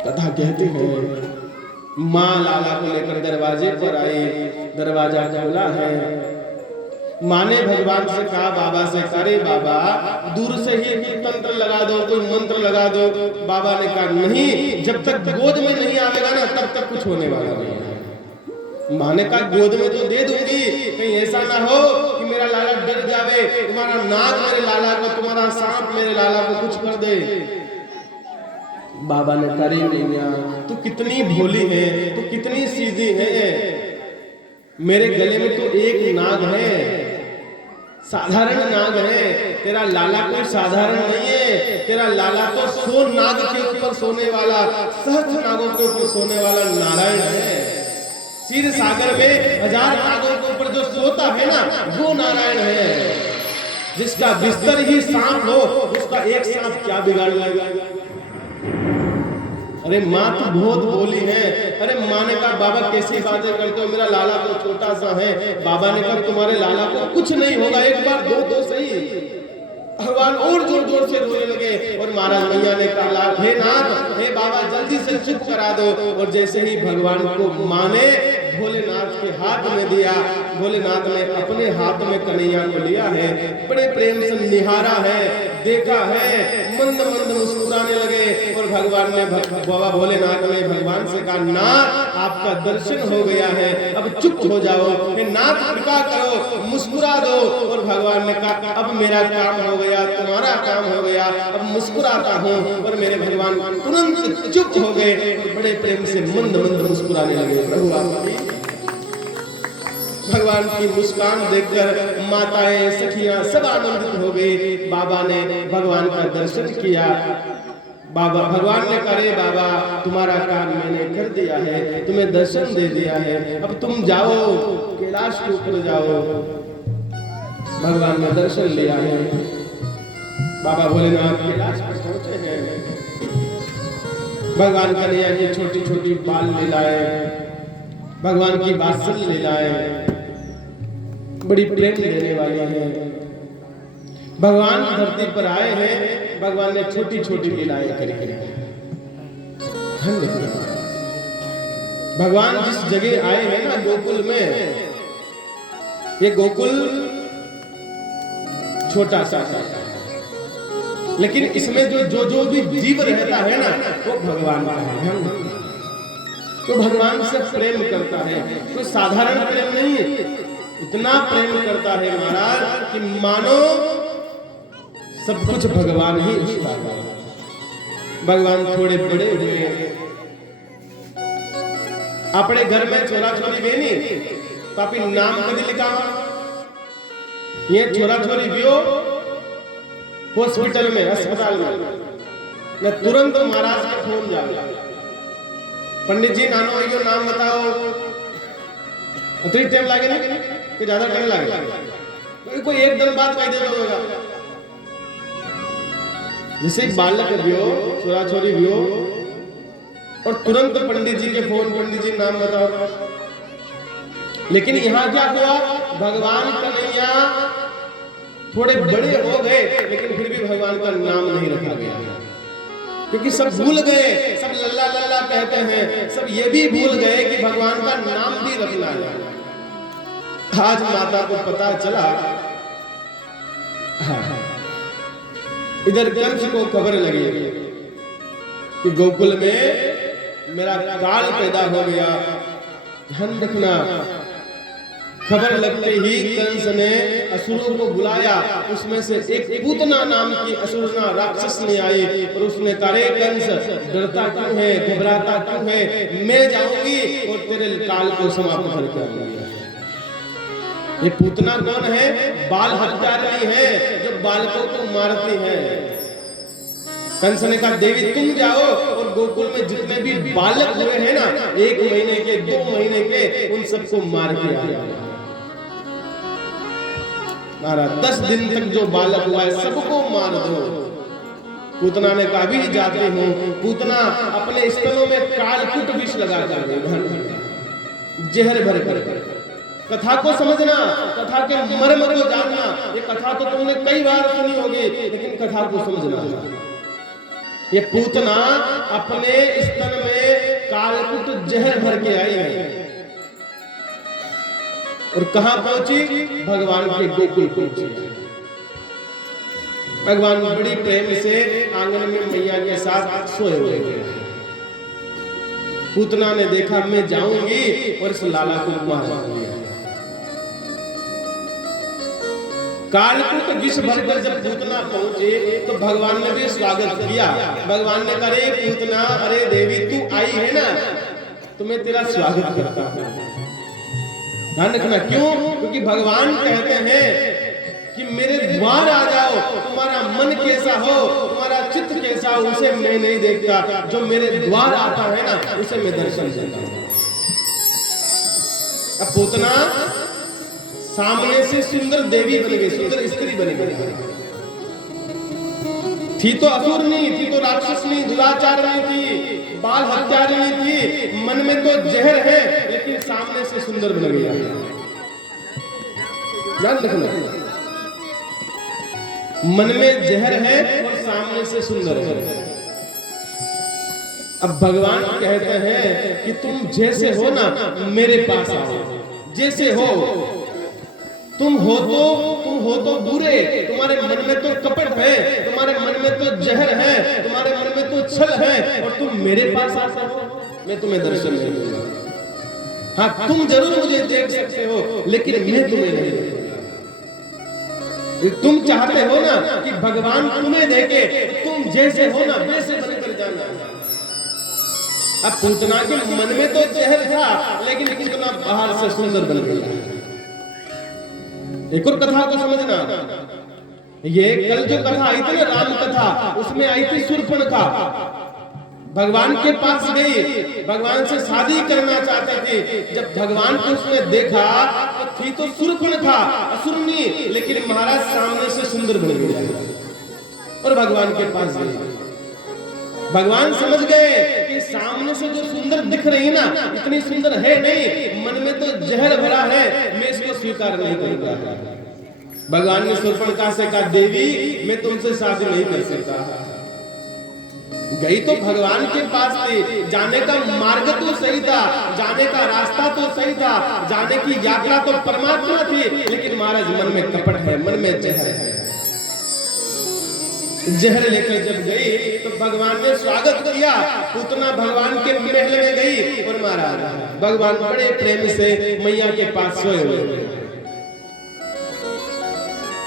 कथा कहते हैं माँ लाला को लेकर दरवाजे पर आई, दरवाजा खोला है। माँ ने भगवान से कहा, बाबा से, अरे बाबा दूर से ही कोई तंत्र लगा दो, कोई मंत्र लगा दो। बाबा ने कहा, नहीं, जब तक गोद में नहीं आवेगा ना तब तक कुछ होने वाला नहीं है। माँ ने कहा, गोद में तो दे दूंगी, कहीं ऐसा ना हो कि मेरा लाला डर जावे, तुम्हारा नाग मेरे लाला को, तुम्हारा सांप मेरे लाला को कुछ कर दे। बाबा ने कहा, मैया तू कितनी भोली है, तू कितनी सीधी है, मेरे गले में तो एक नाग है, साधारण नाग है, तेरा लाला कोई साधारण नहीं है, तेरा लाला तो 100 नाग के ऊपर सोने वाला, सहस्त्र नागों के ऊपर सोने वाला नारायण है। क्षीर सागर में 1000 नागों के ऊपर जो सोता है ना वो नारायण है। जिसका बिस्तर ही सांप हो उसका एक सांप क्या बिगाड़ लेगा। अरे माँ तो बहुत बोली है। अरे माँ ने कहा, बाबा कैसी बातें करते हो, मेरा लाला तो छोटा सा है। बाबा ने कहा, तुम्हारे लाला को कुछ नहीं होगा, एक बार दो सही। भगवान और जोर जोर से रोने लगे और महाराज मैया ने कहा, हे नाथ, हे बाबा जल्दी से चुप करा दो। और जैसे ही भगवान को माँ ने भोलेनाथ के हाथ में दिया, भोलेनाथ ने अपने हाथ में कन्हैया को लिया है, बड़े प्रेम से निहारा है, देखा है, मंद मंद मुस्कुराने लगे। और भगवान ने बाबा भोलेनाथ ने भगवान से कहा, नाथ आपका दर्शन हो गया है, अब चुप हो जाओ, नाथ कृपा करो, मुस्कुरा दो। और भगवान ने कहा, अब मेरा काम हो गया, तुम्हारा काम हो गया, अब मुस्कुराता हूँ। और मेरे भगवान तुरंत चुप हो गए और बड़े प्रेम से मंद मंद मुस्कुराने लगे। प्रभु आपकी भगवान की मुस्कान देखकर माताएं सखियां सब आनंदित हो गई। बाबा ने भगवान का दर्शन किया। बाबा भगवान ने कहा, रे बाबा तुम्हारा काम मैंने कर दिया है, तुम्हें दर्शन दे दिया है, अब तुम जाओ कैलाश के ऊपर जाओ। भगवान ने दर्शन लिया है। बाबा भोलेनाथ कैलाश पर पहुंचे हैं। भगवान कन्हैया की छोटी छोटी बाल लीलाएं, भगवान की वात्सल्य लीलाएं बड़ी प्रेम देने वाली है। भगवान धरती पर आए हैं, भगवान ने छोटी छोटी लीलाएं करी है। भगवान जिस जगह आए हैं ना गोकुल में, ये गोकुल छोटा सा लेकिन इसमें जो भी जीव रहता है ना वो भगवान का है। तो भगवान से प्रेम करता है, कोई साधारण प्रेम नहीं, इतना प्रेम करता है महाराज कि मानो सब कुछ भगवान ही उसका है। भगवान थोड़े बड़े हुए, अपने घर में छोरा छोरी बेनी तो आप नाम कभी लिखा, ये छोरा छोरी बियो हॉस्पिटल में, अस्पताल में, न तुरंत महाराज का फोन जाए, पंडित जी नानो यो नाम बताओ। टाइम लागे ना कि ज्यादा टाइम लागे? कोई एक दिन बाद कह दे होगा। जैसे बालक भी हो, छोरा छोरी भी हो, और तुरंत पंडित जी के फोन, पंडित जी नाम बताओ। लेकिन यहाँ क्या हुआ, भगवान कन्हैया थोड़े बड़े हो गए, लेकिन फिर भी भगवान का नाम नहीं रखा गया, क्योंकि सब भूल गए, सब लल्ला लल्ला कहते हैं, सब ये भी भूल गए कि भगवान का नाम भी रखना है। आज माता को पता चला, इधर कंस को खबर लगी कि गोकुल में मेरा काल पैदा हो गया, ध्यान रखना। खबर लगते ही कंस ने असुरों को बुलाया, उसमें से एक पूतना नाम की असुरना राक्षस ने आई और उसने कहा, रे कंस डरता क्यों है, घबराता क्यों है, मैं जाऊंगी और तेरे काल को समाप्त करके आऊंगी। ये पूतना कौन है? बाल हत्यारिणी है, जो बालकों को मारती है। कंस ने कहा, देवी तुम जाओ और गोकुल में जितने भी बालक हुए हैं ना, 1 महीने के, 2 महीने के, उन सबको मार के आ। 10 दिन तक जो बालक हुआ है सबको मार दो। पूतना ने कहा, भी जाते हूँ। पूतना अपने स्तनों में कालकूट विष लगा कर जहर भर कर। कथा को समझना, कथा के मर्म को जानना। ये कथा तो तुमने कई बार सुनी होगी, लेकिन कथा को समझना। ये पूतना अपने स्तन में कालकूट जहर भर के आई है और कहां पहुंची? भगवान के गोकुल पहुंची। भगवान बड़ी प्रेम से आंगन में मैया के साथ सोए हुए थे। पूतना ने देखा, मैं जाऊंगी और इस लाला को मार दूंगी। कालकूट विष भरकर जब पूतना पहुंचे तो भगवान ने भी स्वागत किया। भगवान ने कहा, अरे पूतना, अरे देवी तू आई है ना, तो मैं तेरा स्वागत करता हूं। ध्यान रखना, क्यों? क्योंकि भगवान कहते हैं कि मेरे द्वार आ जाओ, तुम्हारा मन कैसा हो, तुम्हारा चित्त कैसा हो, उसे मैं नहीं देखता, जो मेरे द्वार आता है ना, उसे मैं दर्शन देता हूं। अब पूतना सामने से सुंदर देवी बन गई, सुंदर स्त्री बन गई। थी तो असुर नहीं, थी तो राक्षस नहीं, दुराचार नहीं थी, बाल हत्यारिणी थी, मन में तो जहर है, लेकिन सामने से सुंदर बन गया। ध्यान रखना, मन में जहर है और सामने से सुंदर है। अब भगवान कहते हैं कि तुम जैसे हो ना, मेरे पास आओ, जैसे हो। तुम हो तो बुरे, तुम्हारे मन में तो कपट है, तुम्हारे मन में तो जहर है, तुम्हारे मन में तो छल है, और तुम मेरे पास आते हो, मैं तुम्हें दर्शन नहीं दूंगा। हाँ, तुम जरूर मुझे देख सकते हो, लेकिन मैं तुम्हें नहीं देखूंगा। तुम चाहते हो ना कि भगवान तुम्हें देखे, तुम जैसे हो ना वैसे बनकर जाना। अब पूतना के मन में तो जहर था, लेकिन पूतना बाहर से सुंदर बन गया। एक और कथा को समझना, ये कल जो कथा आई थी ना, राम कथा, उसमें आई थी शूर्पणखा। भगवान के पास गई, भगवान से शादी करना चाहते थे। जब भगवान को उसने देखा तो थी तो शूर्पणखा, असुरनी, लेकिन महाराज सामने से सुंदर बन गया और भगवान के पास गई। भगवान समझ गए कि सामने से जो सुंदर दिख रही है ना, इतनी सुंदर है नहीं, मन में तो जहर भरा है, मैं इसको स्वीकार नहीं करूंगा। भगवान ने शूर्पणखा से कहा, देवी मैं तुमसे शादी नहीं कर सकता। गई तो भगवान के पास थी, जाने का मार्ग तो सही था, जाने का रास्ता तो सही था, जाने की यात्रा तो परमात्मा थी, लेकिन महाराज मन में कपट है, मन में जहर है। जहर लेकर जब गई तो भगवान ने स्वागत किया। पूतना भगवान के महल में गई और महाराज भगवान बड़े प्रेम से मैया के पास सोए हुए।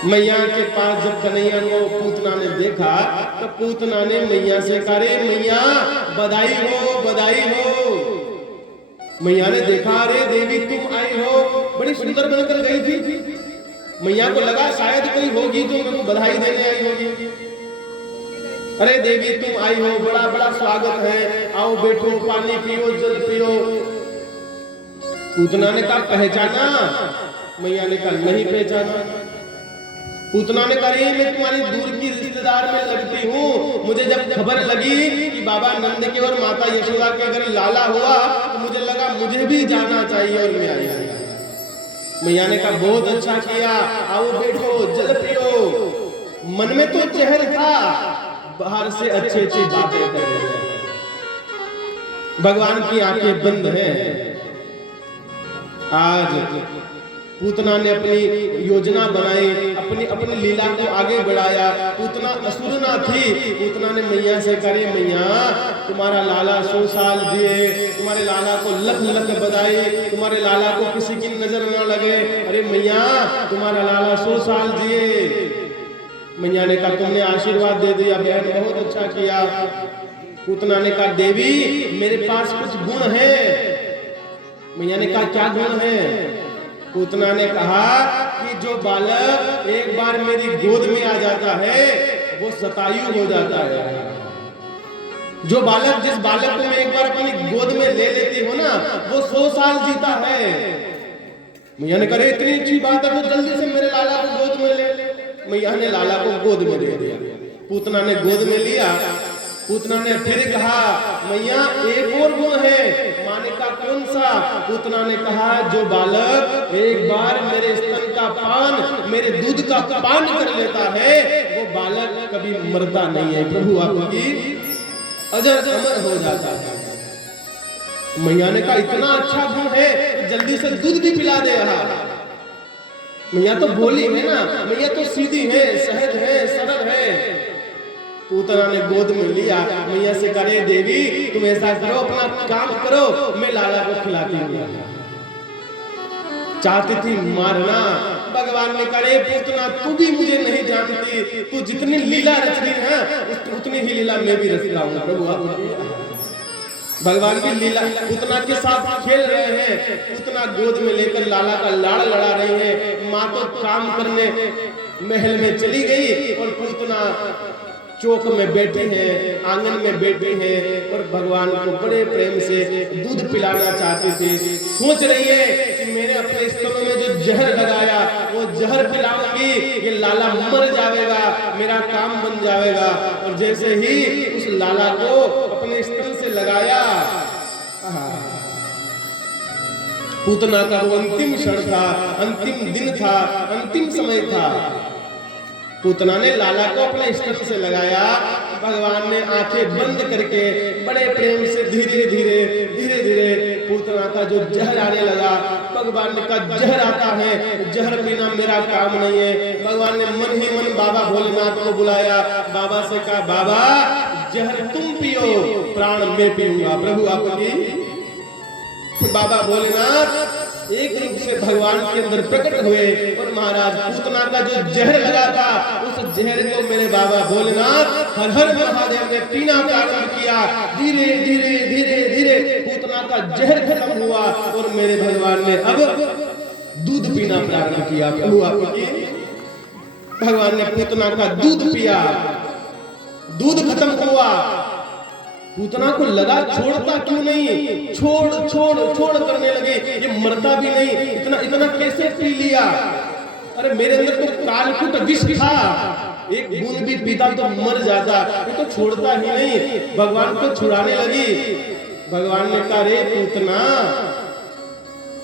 मैया के पास जब कन्हैया को पूतना ने देखा तो पूतना ने मैया से कहा, रे मैया बधाई हो, बधाई हो। मैया ने देखा, अरे देवी तुम आई हो, बड़ी सुंदर बनकर गई थी। मैया को लगा शायद कोई होगी जो मेरे को बधाई देने आई होगी। अरे देवी तुम आई हो, बड़ा बड़ा स्वागत है, आओ बैठो, पानी पियो, जल पियो। पूतना ने कहा पहचाना? मैया ने कहा नहीं पहचाना। पूतना ने कहा मैं तुम्हारी दूर की रिश्तेदार में लगती हूँ, मुझे जब खबर लगी कि बाबा नंद के और माता यशोदा के अगर लाला हुआ तो मुझे लगा मुझे भी जाना चाहिए और मैं आई। मैया ने कहा बहुत अच्छा किया, आओ बैठो, जल पियो। मन में तो चहल था, बाहर से अच्छी अच्छी बातें कर रहे हैं। भगवान की आंखें बंद हैं। आज पूतना ने अपनी योजना बनाई, अपनी अपनी लीला को आगे बढ़ाया। पूतना असुर ना थी। पूतना ने मैया से करे मैया तुम्हारा लाला 100 साल जिए, तुम्हारे लाला को लख लख बधाई, तुम्हारे लाला को किसी की नजर ना लगे। अरे मैया तुम्हारा लाला 100 साल जिए। मैया ने कहा तुमने आशीर्वाद दे दिया बहन, बहुत अच्छा किया। पूतना ने कहा देवी मेरे पास कुछ गुण है। मैया ने कहा क्या गुण है? पूतना ने कहा कि जो बालक एक बार मेरी गोद में आ जाता है वो शतायु हो जाता है। जो बालक, जिस बालक को मैं एक बार अपनी गोद में ले लेती हूँ ना, वो 100 साल जीता है। मैया ने कहा इतनी अच्छी बात है तो जल्दी से मेरे लाला को गोद में ले। मैया ने लाला को गोद में ले दिया। पूतना ने गोद में लिया। पूतना ने फिर कहा मैया एक और गुण है। माँ ने कहा कौन सा? पूतना ने कहा जो बालक एक बार मेरे स्तन का पान, मेरे दूध का पान कर लेता है वो बालक कभी मरता नहीं है, प्रभु आपकी अजर अमर हो जाता है। मैया ने कहा इतना अच्छा गुण है जल्दी से दूध भी पिला दे रहा। मैया तो भोली है ना, मैया तो सीधी है, सहज है, सरल है। पूतना ने गोद में लिया। मैया से करे देवी तुम ऐसा करो, अपना काम करो, मैं लाला को खिलाती हूँ। चाहती थी मारना। भगवान ने करे पूतना तू भी मुझे नहीं जानती, तू जितनी लीला रच रही है उतनी ही लीला मैं भी रचता हूँ। प्रभु भगवान की लीला पूतना के साथ खेल रहे हैं। पूतना गोद में लेकर लाला का लाड़ लड़ा रही है। माँ तो काम करने महल में चली गई और पूतना चौक में बैठे हैं, आंगन में बैठे हैं और भगवान को बड़े प्रेम से दूध पिलाना चाहती थी। सोच रही है कि मैंने अपने स्तनों में जो जहर लगाया वो जहर पिलाऊंगी, ये लाला मर जाएगा, मेरा काम बन जाएगा। और जैसे ही उस लाला को अपने स्तन से लगाया, पूतना का वो अंतिम क्षण था, अंतिम दिन था, अंतिम समय था। पूतना ने लाला को अपने स्तन से लगाया। भगवान ने आंखें बंद करके बड़े प्रेम से धीरे धीरे धीरे धीरे पूतना का जो जहर आने लगा। भगवान ने कहा जहर आता है, जहर पीना मेरा काम नहीं है। भगवान ने मन ही मन बाबा भोलेनाथ को बुलाया। बाबा से कहा बाबा जहर तुम पियो, प्राण मैं पीऊंगा। प्रभु आपकी बाबा भोलेनाथ एक रूप से भगवान के अंदर प्रकट हुए और महाराज पूतना का जो जहर लगा था उस जहर को मेरे बाबा भोलेनाथ हर हर महादेव ने पीना प्रारंभ किया। धीरे धीरे धीरे धीरे पूतना का जहर खत्म हुआ और मेरे भगवान ने अब दूध पीना प्रारंभ किया। प्रभु आपकी भगवान ने पूतना का दूध पिया, दूध खत्म हुआ। पूतना को लगा छोड़ता क्यों नहीं, छोड़ छोड़ छोड़ करने लगे, ये मरता भी नहीं, इतना इतना कैसे पी लिया। अरे मेरे अंदर तो कालकूट विष था, एक बूंद भी पीता तो मर जाता, ये तो छोड़ता ही नहीं। भगवान को छुड़ाने लगी। भगवान ने कहा रे पूतना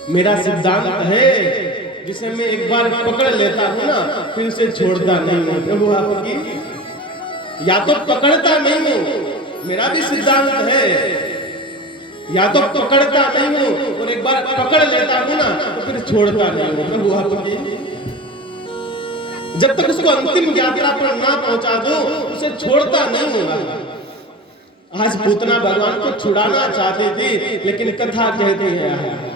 मेरा सिद्धांत है जिसे मैं एक बार पकड़ लेता हूँ ना फिर उसे छोड़ता नहीं हूँ। प्रभु आपकी या तो पकड़ता नहीं हूँ, मेरा भी सिद्धांत है, या तो पकड़ता नहीं हूँ और एक बार पकड़ लेता हूँ ना तो फिर छोड़ता नहीं हूँ। प्रभु आपकी जब तक उसको अंतिम यात्रा पर ना पहुंचा दो उसे छोड़ता नहीं होगा। आज पूतना भगवान को छुड़ाना चाहती थी लेकिन कथा कहती है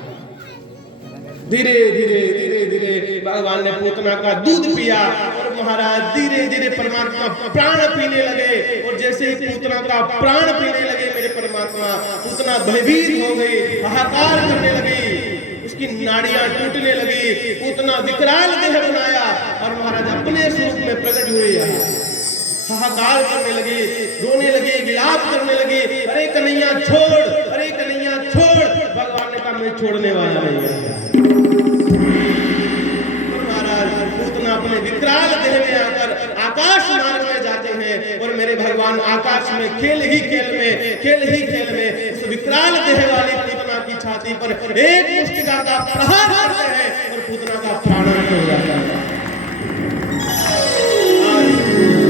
धीरे धीरे धीरे धीरे भगवान ने पूतना का दूध पिया और महाराज धीरे धीरे परमात्मा प्राण पीने लगे। और जैसे ही पूतना का प्राण पीने लगे मेरे परमात्मा, पूतना भयभीत हो गई, हाहाकार करने लगी, उसकी नाड़ियां टूटने लगी। पूतना विकराल देह बनाया और महाराज अपने स्वरूप में प्रकट हुए। हाहाकार करने लगी, रोने लगी, विलाप करने लगी, अरे कन्हैया छोड़, अरे कन्हैया छोड़। भगवान ने कहा मैं छोड़ने वाला नहीं हूं। महाराज पूतना अपने विकराल देह में आकर आकाश मार्ग में जाते हैं और मेरे भगवान आकाश में खेल ही खेल में उस विकराल देह वाली पूतना की छाती पर एक मुष्टिका का प्रहार करते हैं और पूतना का प्राणांत हो जाता है। आज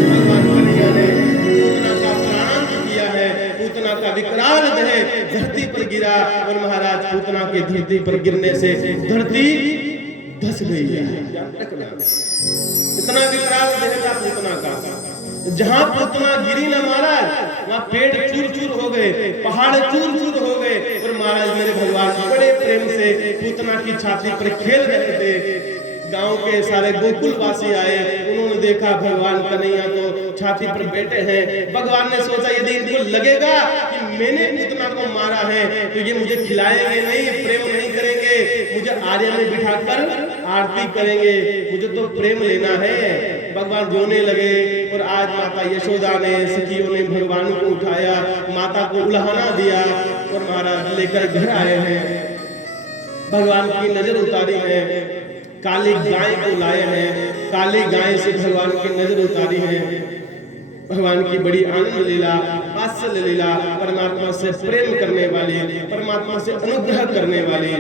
भगवान कन्हैया ने पूतना का प्राणांत किया है। पूतना का विकराल देह धरती पर गिरा और महाराज पूतना के धरती पर गिरने से धरती धस गई है। इतना विकराल देह था पूतना का। जहां पूतना गिरी ना महाराज, वहां पेड़ चूर चूर हो गए, पहाड़ चूर चूर हो गए और महाराज मेरे भगवान बड़े प्रेम से पूतना की छाती पर खेल रहे थे। गांव के सारे गोकुल वासी आए, उन्होंने देखा भगवान कन्हैया तो छाती पर बैठे हैं। भगवान ने सोचा यदि इनको लगेगा कि मैंने पूतना को मारा है तो ये मुझे खिलाएंगे नहीं, प्रेम नहीं करेंगे, मुझे आर्य में बिठाकर आरती करेंगे, मुझे तो प्रेम लेना है। भगवान रोने लगे और आज माता यशोदा ने, सखियों ने भगवान को उठाया, माता को उल्हाना दिया और महाराज लेकर घर आए हैं। भगवान की नजर उतारी है, काली गाय को लाए हैं, काली गाय से भगवान की नजर उतारी है। भगवान की बड़ी आनंद लीला, वात्सल्य लीला, परमात्मा से प्रेम करने वाली, परमात्मा से अनुग्रह करने वाली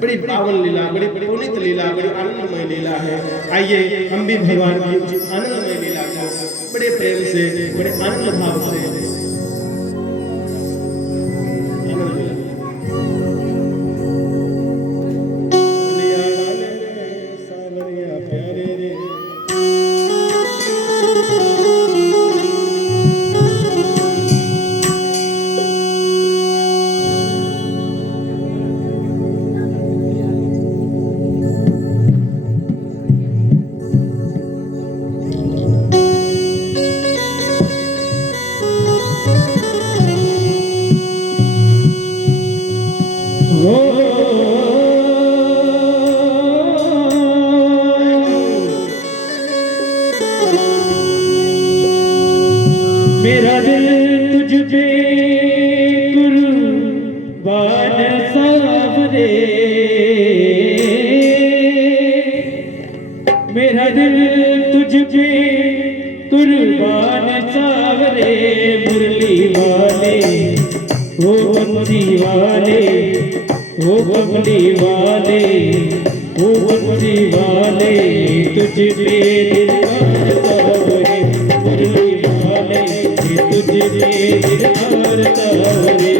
बड़ी पावन लीला, बड़ी पुनीत लीला, बड़ी आनंदमय लीला है। आइए हम भी भगवान की आनंदमय लीला को बड़े प्रेम से, बड़े आनंद भाव से मेरा दिल तुझ पे कुर्बान सावरे, मेरा दिल तुझ पे कुर्बान सावरे। मुरली वाले ओ बंसी वाले, ओ बबली वाले, ओ बंसी वाले, तुझ पे दिलदार सावरे। मुरली वाले तुझ पे दिलदार सावरे।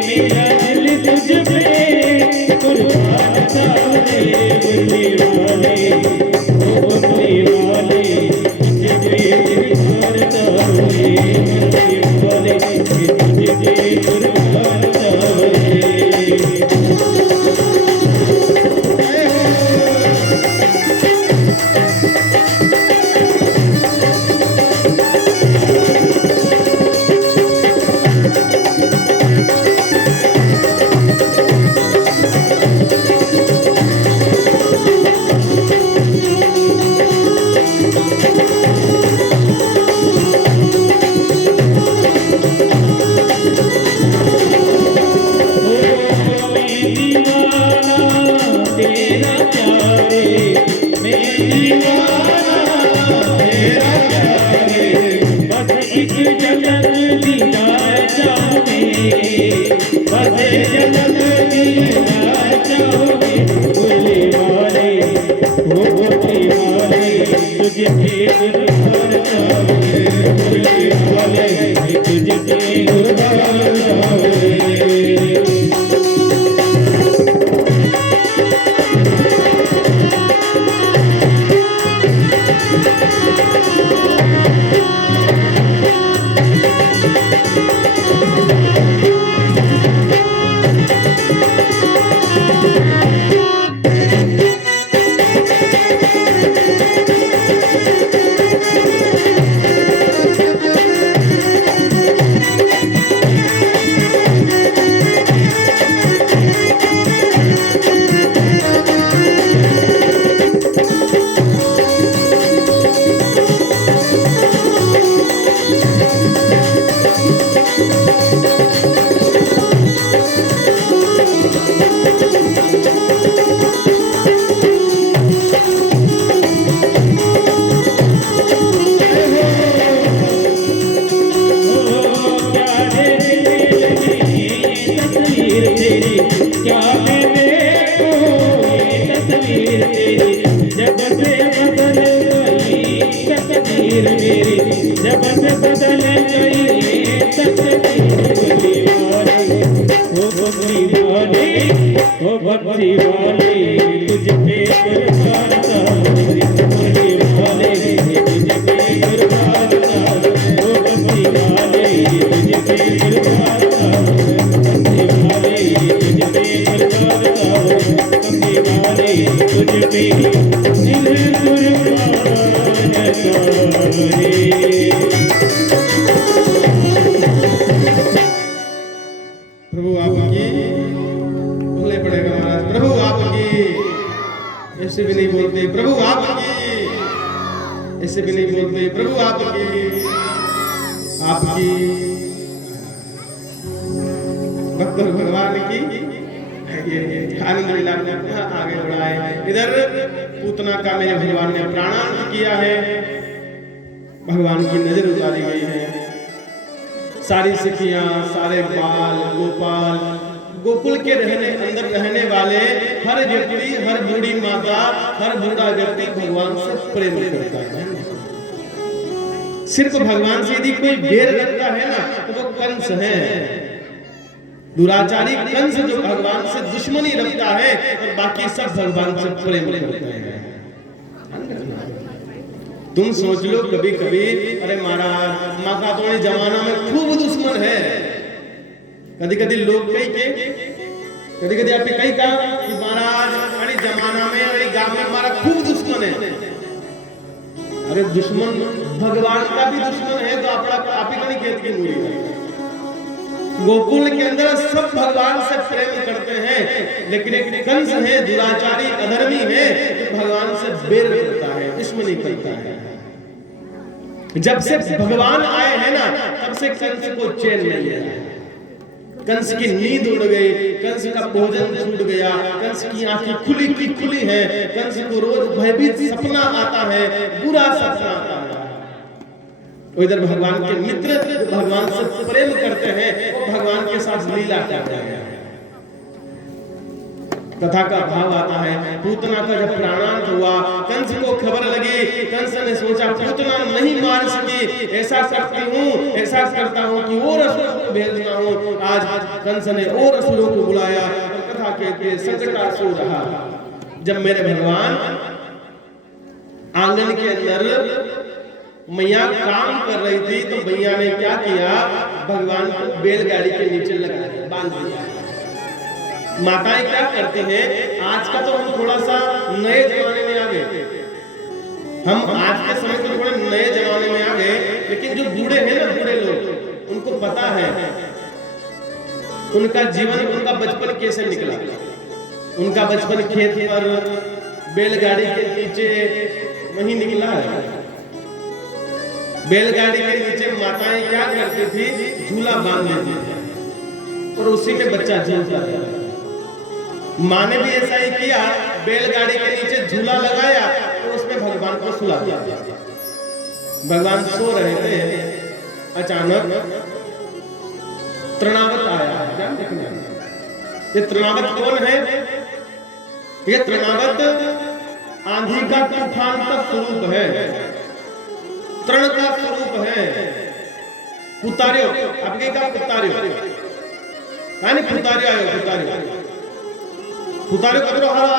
मेरा दिल तुझ पे कुर्बान सावरे। मुरली वाले ओ बबली वाले, तुझ पे दिलदार सावरे। मुरली वाले तुझ पे कुर्बान सावरे। एक झलक दीदार चाहूंगी, बस झलक दीदार चाहूंगी। बोले वाले वो बोले वाले, तुझे गुरबार चाहूंगी। बोले वाले तुझे गुरबार चाहूंगी। जब से बदल गई तकदीर मेरी, जब से बदल गई तकदीर वाले, ओ बकरी वाले, ओ बकरी वाले, तुझ पे कुर्बान था बकरी वाले, तुझ पे कुर्बान था, ओ बकरी वाले, तुझ पे कुर्बान था बकरी वाले, तुझ पे कुर्बान था बकरी वाले, तुझ पे दिल कुर्बान था रे। प्रभु आपकी बोलने पड़ेगा महाराज, प्रभु आपकी, ऐसे भी नहीं बोलते प्रभु आपकी, ऐसे भी नहीं बोलते प्रभु आपकी, आपकी भक्त भगवान की आनंद लीला को आगे बढ़ाए। इधर पूतना का मेरे भगवान ने प्राणांत किया है, भगवान की नजर उतारी गई है। सारी सखियां, सारे बाल गोपाल, गोकुल के अंदर रहने वाले हर व्यक्ति, हर बूढ़ी माता, हर बूढ़ा व्यक्ति भगवान से प्रेम करता है। सिर्फ भगवान से यदि कोई बैर रखता है ना तो वो कंस है, दुराचारी कंस जो भगवान से दुश्मनी रखता है और बाकी सब भगवान से प्रेम करते हैं। तुम सोच लो कभी कभी, अरे महाराज माँ का तो जमाना में खूब दुश्मन है, कभी कभी लोग कभी कभी आपने कही कहा कि महाराज अरे जमाना में, अरे गांव में हमारा खूब दुश्मन है। अरे दुश्मन भगवान का भी दुश्मन है तो आप ही नहीं खेत की मूरी है। गोकुल के अंदर सब भगवान से प्रेम करते हैं, लेकिन एक कंस है, दुराचारी अधर्मी है, तो भगवान से बैर करता है, दुश्मनी करता है। जब से भगवान आए हैं ना तब से कंस को चैन नहीं है। कंस की नींद उड़ गई, कंस का भोजन छूट गया, कंस की आंखें खुली की खुली है, कंस को रोज भयभीत सपना आता है, बुरा सपना आता है। इधर भगवान के मित्र भगवान से प्रेम करते हैं, वो भगवान के साथ लीला करते हैं। कथा का भाव आता है, पूतना का जब प्राणांत हुआ, कंस को खबर लगी, कंस ने सोचा पूतना नहीं मार सकी, ऐसा करती हूँ, ऐसा करता हूँ कि और असुरों को भेजना हूँ। आज कंस ने और असुरों को बुलाया और कथा कहते संकटासुर रहा। जब मेरे भगवान आंगन के अंदर मैया काम कर रही थी तो मैया ने क्या किया, भगवान को बैलगाड़ी के नीचे लगा दिया, बांध दिया। माताएं क्या करती हैं, आज का तो हम थोड़ा सा नए जमाने में आ गए, हम आज के समय तो थोड़े नए जमाने में आ गए, लेकिन जो बूढ़े हैं ना, बूढ़े लोग, उनको पता है उनका जीवन, उनका बचपन कैसे निकला। उनका बचपन खेत पर बैलगाड़ी के नीचे वहीं निकला है। बैलगाड़ी के नीचे माताएं क्या करती थी, झूला बांध देती थी और उसी में बच्चा झूलता था। माँ ने भी ऐसा ही किया, बैलगाड़ी के नीचे झूला लगाया तो उसमें भगवान को सुला दिया। भगवान सो रहे थे, अचानक तृणावत आया। ध्यान रखना, ये तृणावत कौन है? ये तृणावत आंधी का, तूफान का स्वरूप है, तृण का स्वरूप है। पुतारियो आपके क्या पुतारियो है, पुतारियो आयो, पुतारियो पुतारियो कदरो हरा